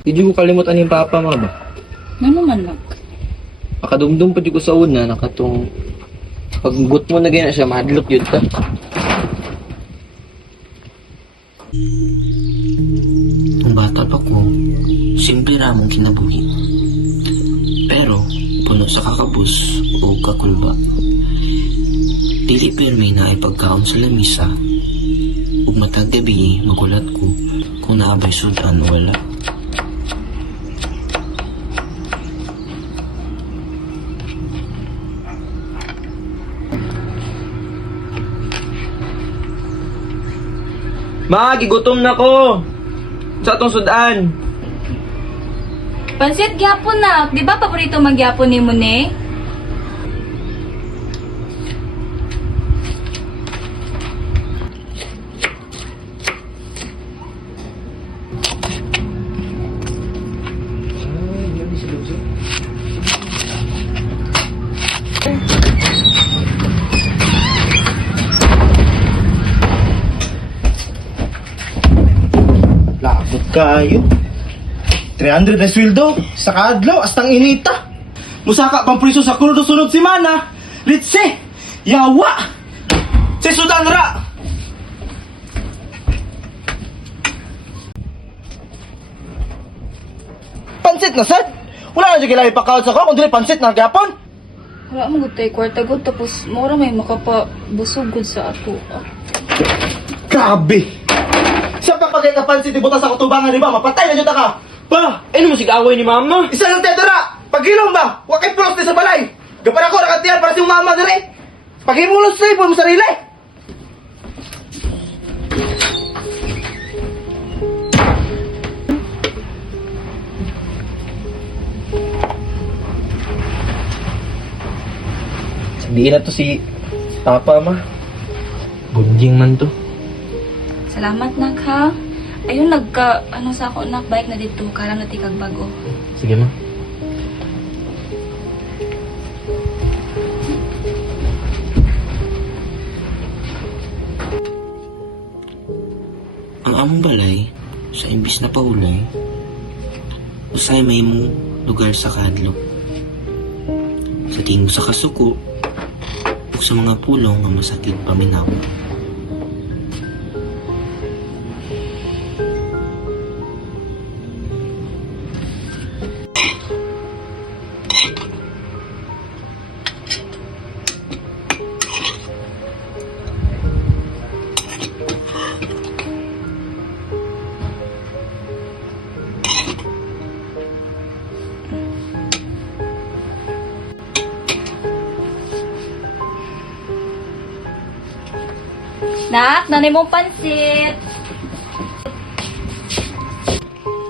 Hindi ko kalimutan yung papa mo ba? Ano man lang? Makadumdum pa di ko sa una, nakatong... Pag-gut mo na ganyan siya, mahadlok yun ta. Nung bata pa ko, simple ramong kinabuhi. Pero, puno sa kakabus o kakulba. Dili permi na ay pagkaon sa lamisa. Ug matag gabi, magulat ko kung naabay sudan o wala. Ma, gigutom na ko! Sa atong sudan! Pansit gyapon na. Di ba paborito magyapon ni mo ne? Labot kayo. 300 na sweldo sa kadlaw astang inita. Musaka pang priso sa krudo sunod si Mana. Litse, yawa. Si Sudan ra. Pansit na sad. Wala na siya ipakaw sa ko kung dili pansit na gyapon. Wala mo gud tay kwarta gud tapos mura may makapabusog gud sa ato. Grabe. Siya pa pagay ka pansit ibutas sa kutubangan di ba? Mapatay na jud ka. Pa! Ano mo sig-away ni mama? Isa lang tetara! Pagilong ba? Wakay pulos sa balay! Gapan ako nakatiyan para si mama na rin! Paghimulos sa ipon mo sarili! Sabihin na to si Papa, ma. Bunjing man to. Salamat nak ha. Ayun ano sa ako nak bike na dito karam na tikag bago. Sige, ma. Ang among balay, sa imbis na paulay, usay may mong lugar sa kadlok. Sa tingin mo sa kasuko, o sa mga pulong nga masakit paminaw. Nak, nanay mong pansit.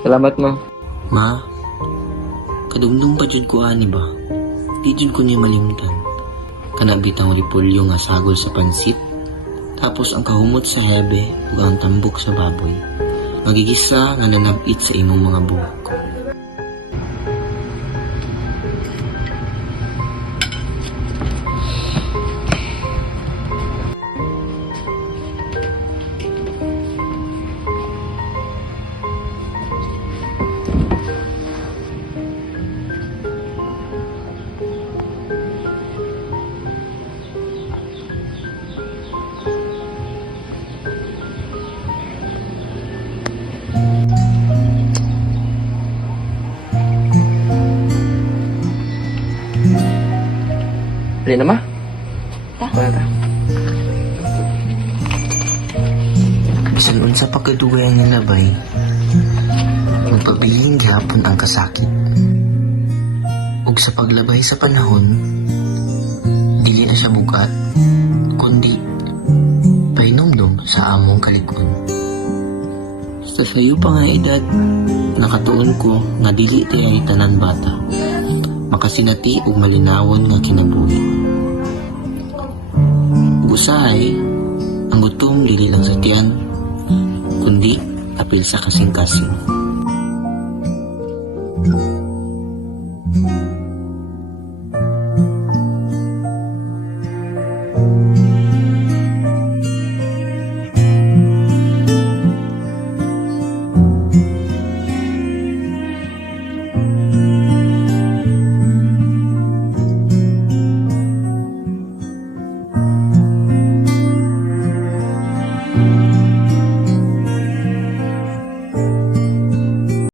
Salamat, ma. Ma, kadumdum pa jud ko ani ba? Di jud ko niya malimutan. Kanabit ang repolyo nga sagol sa pansit, tapos ang kahumot sa hebe ug ang tambok sa baboy. Magigisa nga nanabit sa imong mga buhok. Dali na, ma. Ta? Wala ta. Bisan unsa pagkadugay ang nilabay, magpabiling gihapon ang kasakit. Ug sa paglabay sa panahon, dili na siya bugat, kundi pahinumdum sa among kalikon. Sa sayo pa nga edad, nakatuon ko nga dili tayo tanan bata, makasinati ug malinawon nga kinabuhi. Usahay, ang gutom dili lang sa tiyan, kundi apil sa kasing-kasing.